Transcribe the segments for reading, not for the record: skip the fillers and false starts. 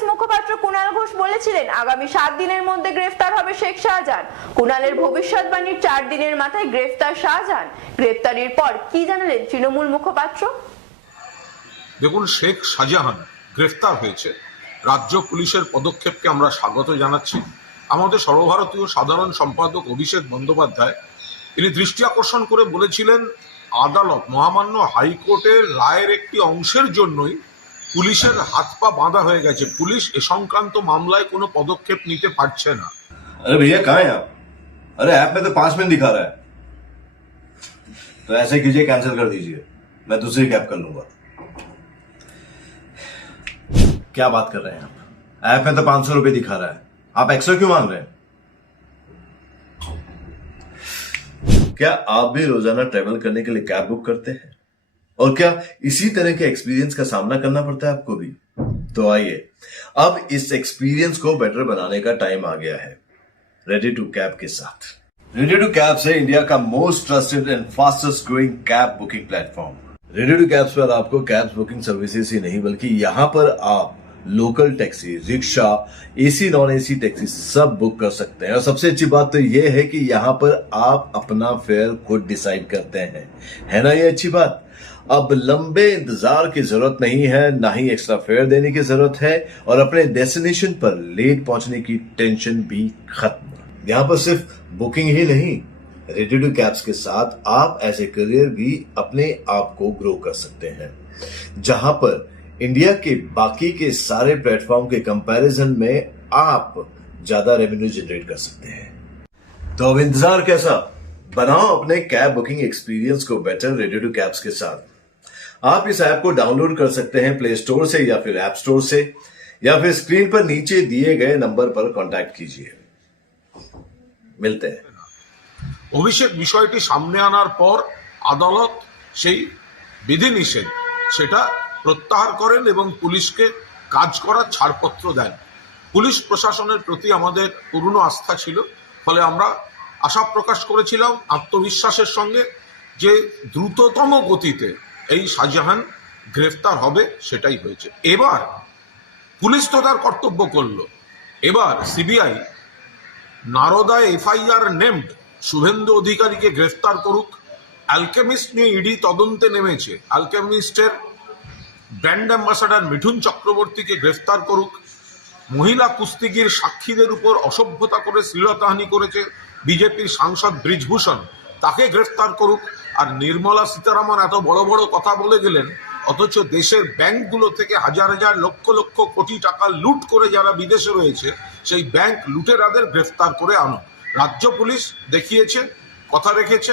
Police মুখপাত্র কুণাল ঘোষ বলেছিলেন আগামী 7 দিনের মধ্যে গ্রেফতার হবে শেখ শাহজাহান। কুণালের ভবিষ্যৎবাণীর 4 দিনের মাথায় গ্রেফতার শাহজাহান। গ্রেফতারির পর কি জানালেন তৃণমূল মুখপাত্র? দেখুন, শেখ শাহজাহান গ্রেফতার হয়েছে। রাজ্য পুলিশের পদক্ষেপকে আমরা স্বাগত জানাচ্ছি। আমাদের সর্বভারতীয় সাধারণ সম্পাদক অভিষেক বন্দ্যোপাধ্যায় তিনি দৃষ্টি আকর্ষণ করে বলেছিলেন, আদালত মহামান্য হাইকোর্টের রায়ের একটি অংশের জন্যই পুলিশের হাত পা বাঁধা হয়ে গেছে। পুলিশ এ সংক্রান্ত মামলায় কোনো পদক্ষেপ নিতে পারছে না। अरे भैया कहाँ हैं आप? अरे ऐप में तो 5 मिनट दिखा रहा है। तो ऐसे कीजिए, कैंसिल कर दीजिए, मैं दूसरी कैब कर लूंगा। क्या बात कर रहे हैं आप? ऐप में तो 500 रुपए दिखा रहा है, आप एक्स्ट्रा क्यों मांग रहे हैं? क्या आप भी रोजाना ट्रेवल करने के लिए कैब बुक करते हैं? और क्या इसी तरह के एक्सपीरियंस का सामना करना पड़ता है आपको भी? तो आइए, अब इस एक्सपीरियंस को बेटर बनाने का टाइम आ गया है रेडी टू कैब के साथ। रेडी टू कैब से इंडिया का most trusted and fastest growing cab booking platform. Ready to cabs पर आपको कैब बुकिंग सर्विसेज ही नहीं बल्कि यहाँ पर आप local taxi, rickshaw, AC non AC taxi सब बुक कर सकते हैं। और सबसे अच्छी बात तो यह है कि यहाँ पर आप अपना फेयर खुद डिसाइड करते हैं। है ना ये अच्छी बात? अब लंबे इंतजार की जरूरत नहीं है, ना ही एक्स्ट्रा फेयर देने की जरूरत है, और अपने डेस्टिनेशन पर लेट पहुंचने की टेंशन भी खत्म। यहाँ पर सिर्फ बुकिंग ही नहीं, रेडी टू कैब्स के साथ आप एज ए करियर भी अपने आप को ग्रो कर सकते हैं, जहां पर इंडिया के बाकी के सारे प्लेटफॉर्म के कंपैरिजन में आप ज्यादा रेवेन्यू जनरेट कर सकते हैं। तो अब इंतजार कैसा? बनाओ अपने कैब बुकिंग एक्सपीरियंस को बेटर रेडी टू कैब्स के साथ। आप इस ऐप को डाउनलोड कर सकते हैं प्ले स्टोर से या फिर ऐप स्टोर से, या फिर स्क्रीन पर नीचे दिए गए नंबर पर कांटेक्ट कीजिए। मिलते हैं। অভিষেক বিষয়টি সামনে আনার পর আদালত সেই বিধিনিষেধ সেটা প্রত্যাহার করেন এবং পুলিশকে কাজ করার ছাড়পত্র দেন। পুলিশ প্রশাসনের প্রতি আমাদের পূর্ণ আস্থা ছিল, ফলে আমরা আশা প্রকাশ করেছিলাম আত্মবিশ্বাসের সঙ্গে যে দ্রুততম গতিতে এই শাহজাহান গ্রেফতার হবে, সেটাই হয়েছে। এবার পুলিশ তো তার কর্তব্য করলো, এবার সিবিআই নারদায় এফআইআর নেমড শুভেন্দু অধিকারীকে গ্রেফতার করুক। অ্যালকেমিস্ট নিয়ে ইডি তদন্তে নেমেছে, অ্যালকেমিস্টের ব্র্যান্ড অ্যাম্বাসাডার মিঠুন চক্রবর্তীকে গ্রেফতার করুক। মহিলা কুস্তিগির সাক্ষীদের উপর অসভ্যতা করে শ্লীলতাহানি করেছে বিজেপির সাংসদ ব্রিজভূষণ, তাকে গ্রেফতার করুক। আর নির্মলা সীতারামন এত বড় বড় কথা বলে গেলেন, অথচ দেশের ব্যাংকগুলো থেকে হাজার হাজার লক্ষ লক্ষ কোটি টাকা লুট করে যারা বিদেশে রয়েছে, সেই ব্যাংক লুটেরাদের গ্রেফতার করে আনো। রাজ্য পুলিশ দেখিয়েছে, কথা রেখেছে।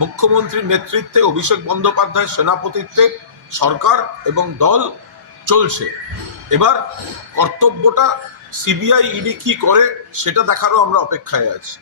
মুখ্যমন্ত্রীর নেতৃত্বে, অভিষেক বন্দ্যোপাধ্যায়ের সেনাপতিত্বে সরকার এবং দল চলছে। এবার কর্তব্যটা সিবিআই ইডি কি করে সেটা দেখারও আমরা অপেক্ষায় আছি।